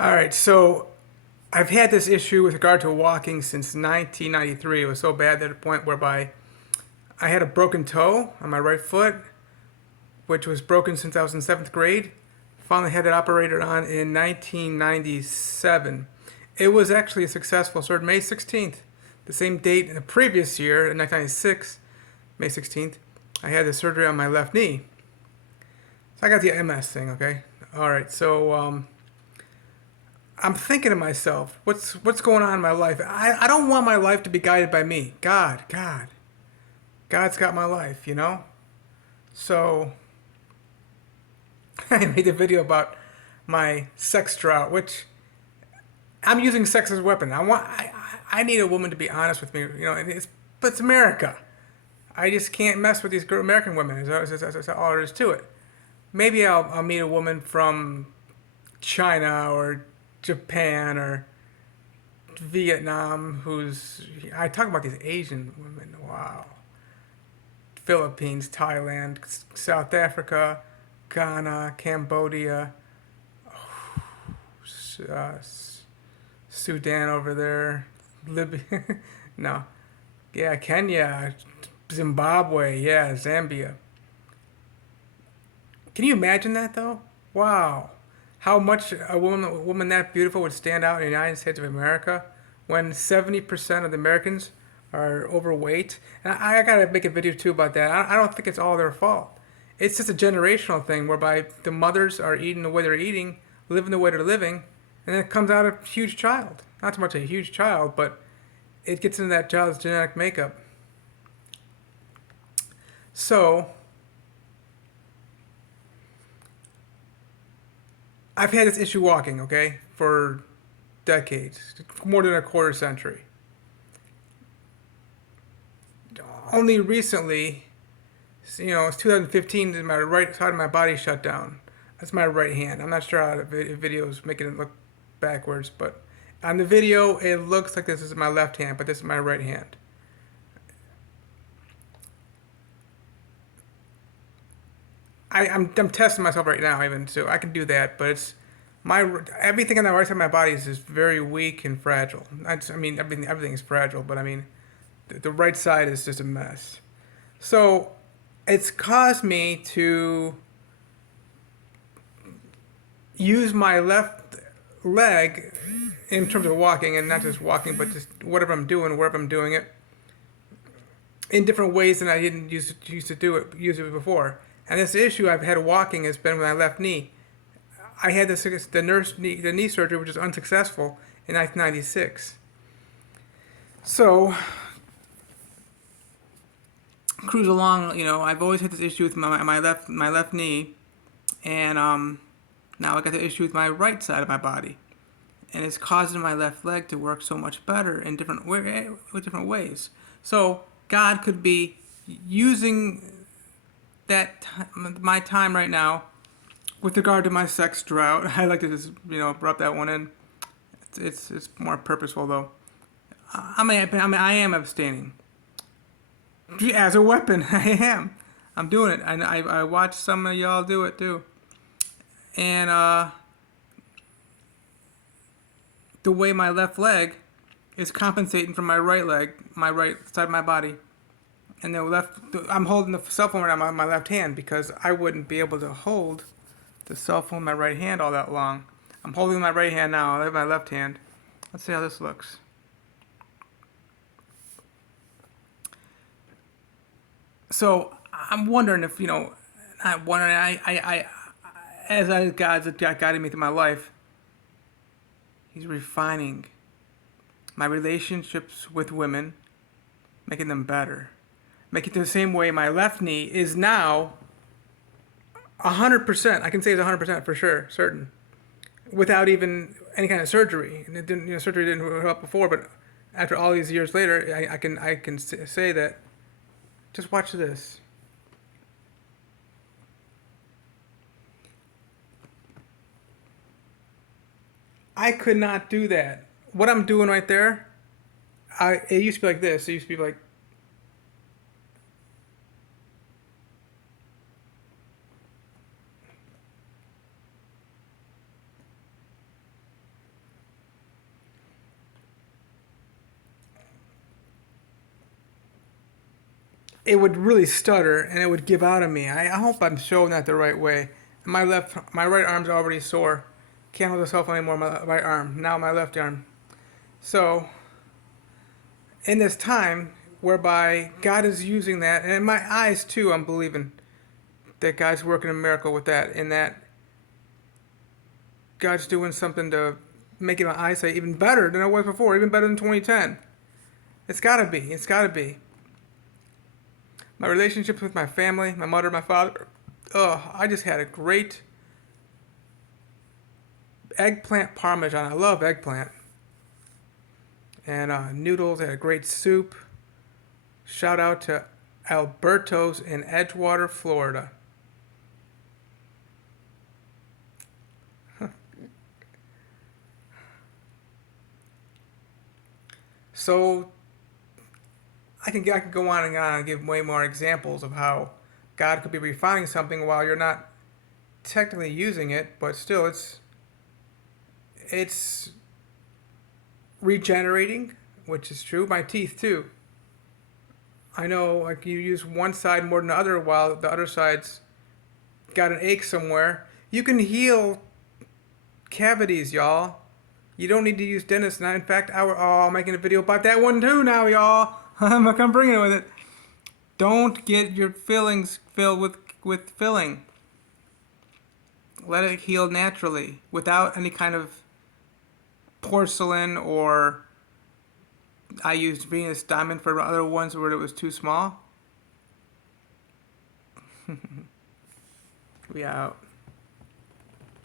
All right, so I've had this issue with regard to walking since 1993. It was so bad to the point whereby I had a broken toe on my right foot, which was broken since I was in seventh grade. Finally had it operated on in 1997. It was actually a successful surgery. May 16th, the same date in the previous year, in 1996, May 16th, I had the surgery on my left knee. So I got the MS thing, okay? All right, so I'm thinking to myself, what's going on in my life? I don't want my life to be guided by me. God's got my life, you know. So I made a video about my sex drought, which I'm using sex as a weapon. I need a woman to be honest with me, you know. But it's America. I just can't mess with these American women. That's all there is to it. Maybe I'll meet a woman from China or Japan or Vietnam who's I talk about these Asian women. Wow. Philippines, Thailand, South Africa, Ghana, Cambodia, uh, Sudan over there, Libya. No. Yeah, Kenya, Zimbabwe, yeah, Zambia. Can you imagine that though? Wow. How much a woman that beautiful would stand out in the United States of America when 70% of the Americans are overweight. And I gotta make a video too about that. I don't think it's all their fault. It's just a generational thing whereby the mothers are eating the way they're eating, living the way they're living, and then it comes out a huge child. Not so much a huge child, but it gets into that child's genetic makeup. So I've had this issue walking, okay, for decades, more than a quarter century. Only recently, it's 2015, my right side of my body shut down. That's my right hand. I'm not sure how the video is making it look backwards, but on the video, it looks like this is my left hand, but this is my right hand. I'm testing myself right now, even so I can do that, but it's my everything on the right side of my body is just very weak and fragile. I mean, everything is fragile, but I mean, the right side is just a mess. So it's caused me to use my left leg in terms of walking, and not just walking, but just whatever I'm doing, wherever I'm doing it, in different ways than I didn't used to use it before. And this issue I've had walking has been with my left knee. I had the knee surgery, which was unsuccessful in 1996. So cruise along. I've always had this issue with my left knee, and now I got the issue with my right side of my body, and it's causing my left leg to work so much better in different ways. So God could be using my time right now with regard to my sex drought. I like to just rub that one in. It's more purposeful though. I am abstaining as a weapon. I am. I'm doing it, and I watch some of y'all do it too. And the way my left leg is compensating for my right leg, my right side of my body, and I'm holding the cell phone right now on my left hand because I wouldn't be able to hold the cell phone in my right hand all that long. I'm holding my right hand now. I have my left hand. Let's see how this looks. So I'm wondering if I'm wondering. God's guiding me through my life, He's refining my relationships with women, making them better, making it the same way my left knee is now 100%. I can say it's 100% for sure, certain, without even any kind of surgery. And it didn't, surgery didn't help before, but after all these years later, I can say that. Just watch this. I could not do that. What I'm doing right there, it used to be like this. It used to be like it would really stutter and it would give out on me. I hope I'm showing that the right way. My right arm's already sore. Can't hold the cell phone anymore. My right arm. Now my left arm. So in this time whereby God is using that, and in my eyes too, I'm believing that God's working a miracle with that, and that God's doing something to making my eyesight even better than it was before, even better than 2010. It's gotta be. It's gotta be. My relationships with my family, my mother, my father. Oh, I just had a great eggplant parmesan. I love eggplant. And noodles. I had a great soup. Shout out to Alberto's in Edgewater, Florida. So I can go on and give way more examples of how God could be refining something while you're not technically using it, but still it's regenerating, which is true. My teeth too. I know like you use one side more than the other while the other side's got an ache somewhere. You can heal cavities, y'all. You don't need to use dentists now. In fact, I'm making a video about that one too now, y'all. I'm bringing it with it. Don't get your fillings filled with filling. Let it heal naturally without any kind of porcelain or I used Venus diamond for other ones where it was too small. We out.